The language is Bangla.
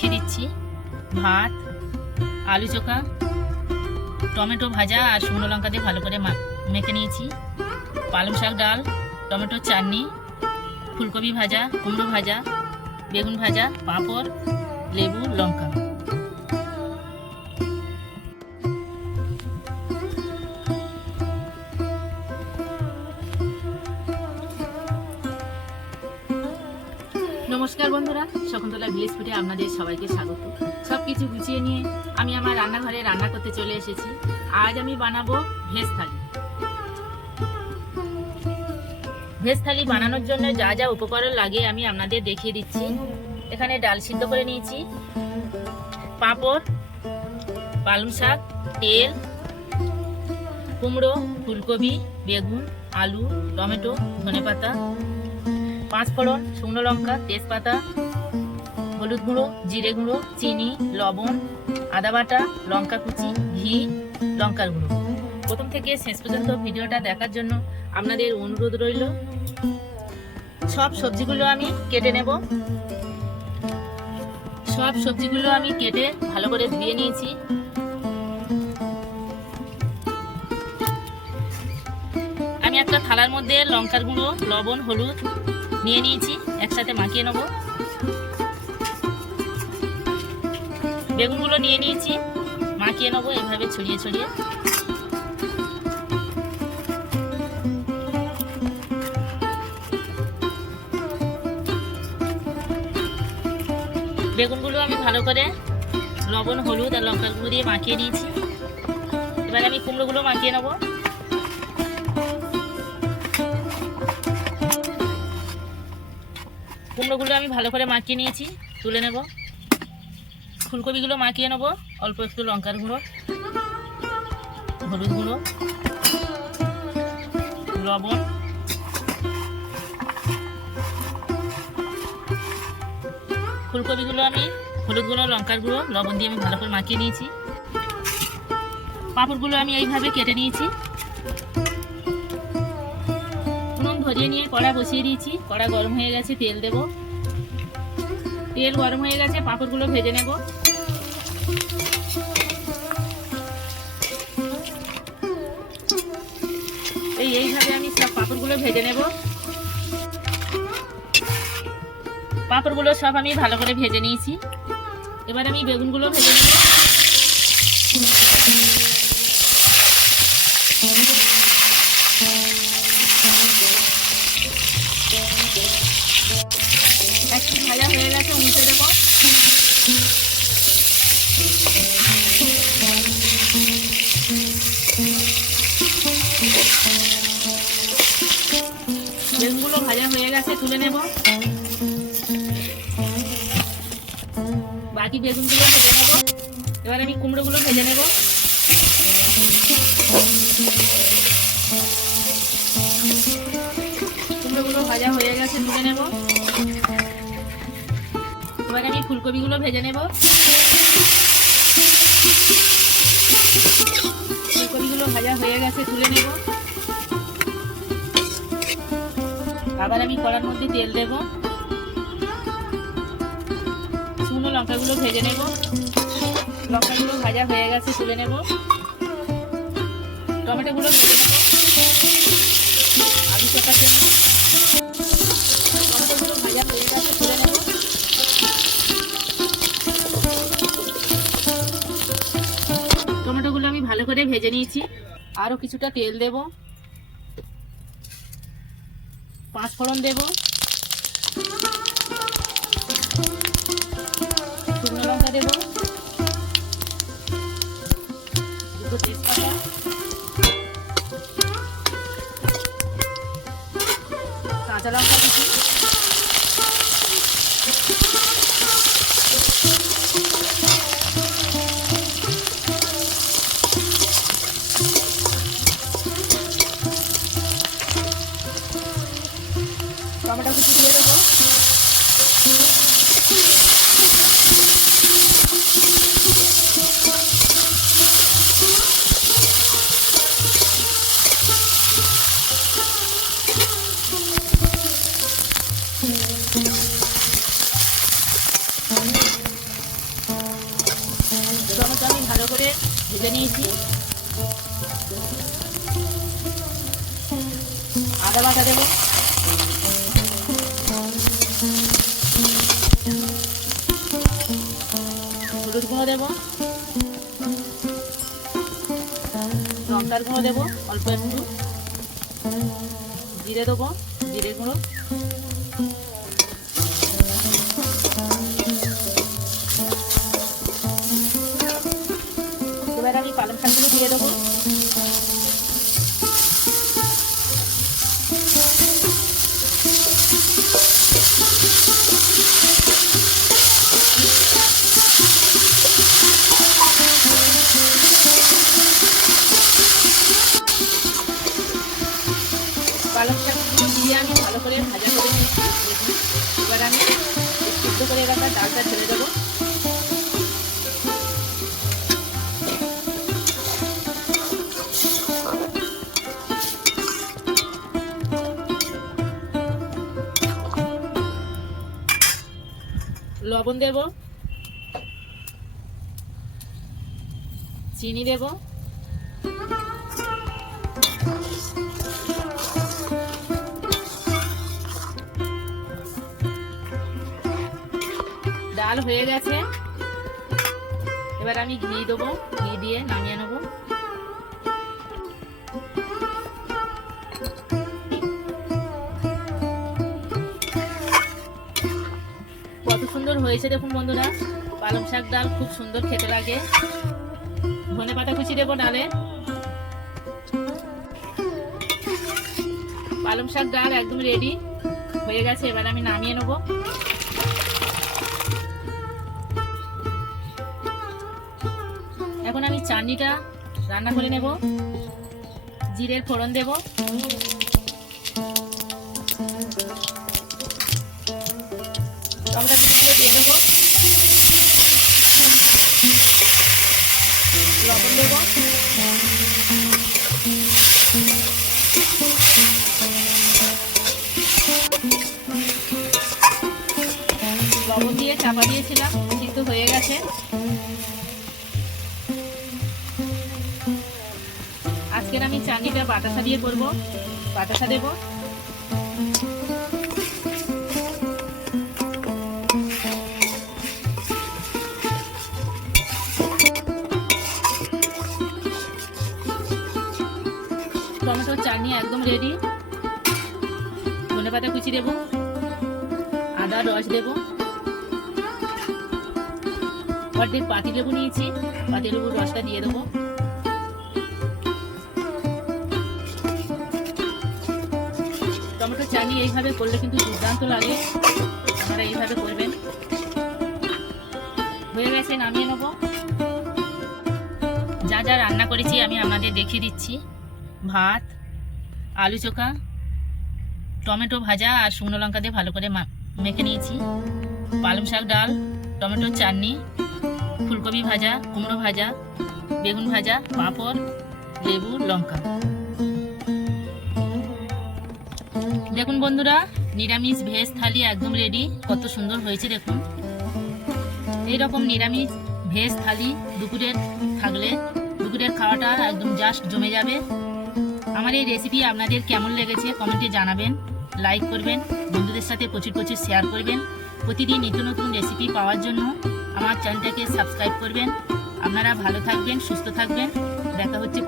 মেখে দিচ্ছি ভাত, আলু চোখা, টমেটো ভাজা আর শুকনো লঙ্কা দিয়ে ভালো করে মেখে নিয়েছি। পালং শাক ডাল, টমেটো চাটনি, ফুলকপি ভাজা, কুমড়ো ভাজা, বেগুন ভাজা, পাঁপড়, লেবু, লঙ্কা। নমস্কার বন্ধুরা, শকুন্তলা ভিলেজ ফুটে আপনাদের সবাইকে স্বাগত। সব কিছু গুছিয়ে নিয়ে আমি আমার রান্নাঘরে রান্না করতে চলে এসেছি। আজ আমি বানাবো ভেজ থালি। ভেজ থালি বানানোর জন্য যা যা উপকরণ লাগে আমি আপনাদের দেখিয়ে দিচ্ছি। এখানে ডাল সিদ্ধ করে নিয়েছি, পাঁপড়, পালং শাক, তেল, কুমড়ো, ফুলকপি, বেগুন, আলু, টমেটো, ধনেপাতা পাঁচ ফোড়ন শুকনো লঙ্কা, তেজপাতা, হলুদ গুঁড়ো, জিরে গুঁড়ো, চিনি, লবণ, আদা বাটা, লঙ্কা কুচি, ঘি, লঙ্কার গুঁড়ো। প্রথম থেকে শেষ পর্যন্ত ভিডিওটা দেখার জন্য আপনাদের অনুরোধ রইল। সব সবজিগুলো আমি কেটে নেব। সব সবজিগুলো আমি কেটে ভালো করে ধুয়ে নিয়েছি। আমি একটা থালার মধ্যে লঙ্কার গুঁড়ো, লবণ, হলুদ নিয়ে নিয়েছি, একসাথে মাখিয়ে নেব। বেগুনগুলো নিয়ে নিয়েছি, মাখিয়ে নেব এভাবে ছড়িয়ে ছড়িয়ে। বেগুনগুলো আমি ভালো করে লবণ, হলুদ আর লঙ্কার গুঁড়ো দিয়ে মাখিয়ে নিয়েছি। এবার আমি কুমড়োগুলো মাখিয়ে নেব। কুমড়োগুলো আমি ভালো করে মাখিয়ে নিয়েছি, তুলে নেব। ফুলকপিগুলো মাখিয়ে নেব, অল্প একটু লঙ্কার গুঁড়ো, হলুদ গুঁড়ো, লবণ। ফুলকপিগুলো আমি হলুদ গুঁড়ো, লঙ্কার গুঁড়ো, লবণ দিয়ে আমি ভালো করে মাখিয়ে নিয়েছি। পাঁপড়গুলো আমি এইভাবে কেটে নিয়েছি। ধরিয়ে নিয়ে কড়া বসিয়ে দিয়েছি। কড়া গরম হয়ে গেছে, তেল দেব। তেল গরম হয়ে গেছে, পাঁপড়গুলো ভেজে নেব। এই, এইভাবে আমি সব পাঁপড়গুলো ভেজে নেব। পাঁপড়গুলো সব আমি ভালো করে ভেজে নিয়েছি। এবার আমি বেগুনগুলো ভেজে নেব। গেছে তুলে নেব। বাকি বেগুনগুলো ভেজে নেব। এবার আমি কুমড়োগুলো ভেজে নেব। কুমড়োগুলো ভাজা হয়ে গেছে, তুলে নেব। এবার আমি ফুলকপিগুলো ভেজে নেব। ফুলকপিগুলো ভাজা হয়ে গেছে, তুলে নেব। আবার আমি কড়ার মধ্যে তেল দেব। শুকনো লঙ্কাগুলো ভেজে নেব। লঙ্কাগুলো ভাজা হয়ে গেছে, তুলে নেব। টমেটোগুলো ভেজে নেব আলু চটার জন্য টমেটোগুলো ভাজা হয়ে গেছে, তুলে নেব। টমেটোগুলো আমি ভালো করে ভেজে নিয়েছি। আরও কিছুটা তেল দেব। পাঁচ ফোড়ন দেব। শুকনো লঙ্কা দেব। দুটো তেজপাতা। কাঁচা লঙ্কা দিচ্ছি টমেটো কিছু দিয়ে দেবো আমি ভালো করে ভেজে নিয়েছি। আদা বাটা দেবো। গুঁড়ো দেবো। লঙ্কার গুঁড়ো দেবো, অল্প একটু। জিরে দেবো, জিরে গুঁড়ো। এবার আমি পালং শাকগুলো দিয়ে দেবো। দেবো। লবণ দেব। চিনি দেব। ডাল হয়ে গেছে। এবার আমি ঘি দেবো, ঘি দিয়ে নামিয়ে নেব। কত সুন্দর হয়েছে দেখুন বন্ধুরা। পালং শাক ডাল খুব সুন্দর খেতে লাগে। ধনে পাতা কুচি দেবো ডালে। পালং শাক ডাল একদম রেডি হয়ে গেছে, এবার আমি নামিয়ে নেব। চাটনিটা রান্না করে নেব। জিরের ফোড়ন দেব। দিয়ে দেবো। লবণ দেবো। লবণ দিয়ে চাপা দিয়েছিলাম কিন্তু হয়ে গেছে। আজকের আমি চাটনিটা বাতাসা দিয়ে করব। বাতাসা দেব। টমেটোর চাটনি একদম রেডি ধনে পাতা কুচি দেব। আদা, রস দেব। অর্ধেক পাতি লেবু নিয়েছি। পাতি লেবুর রসটা দিয়ে দেবো। টমেটো চাটনি এইভাবে করলে কিন্তু দুর্দান্ত লাগে। আপনারা এইভাবে করবেন। হয়ে গেছে, নামিয়ে নেব। যা যা রান্না করেছি আমি আপনাদের দেখিয়ে দিচ্ছি। ভাত, আলু চোখা, টমেটো ভাজা আর শুকনো লঙ্কা দিয়ে ভালো করে মেখে নিয়েছি। পালং শাক ডাল টমেটোর চাটনি, ফুলকপি ভাজা, কুমড়ো ভাজা, বেগুন ভাজা, পাঁপড়, লেবু, লঙ্কা। দেখুন বন্ধুরা, নিরামিষ, ভেজ, থালি একদম রেডি কত সুন্দর হয়েছে দেখুন। এই রকম নিরামিষ, ভেজ, থালি দুপুরের থাকলে, দুপুরের খাওয়াটা একদম জাস্ট জমে যাবে। আমার এই রেসিপি আপনাদের কেমন লেগেছে কমেন্টে জানাবেন লাইক করবেন, বন্ধুদের সাথে প্রচুর প্রচুর শেয়ার করবেন। প্রতিদিন নিত্য নতুন রেসিপি পাওয়ার জন্য আমার চ্যানেলটাকে সাবস্ক্রাইব করবেন। আপনারা ভালো থাকবেন, সুস্থ থাকবেন। দেখা হচ্ছে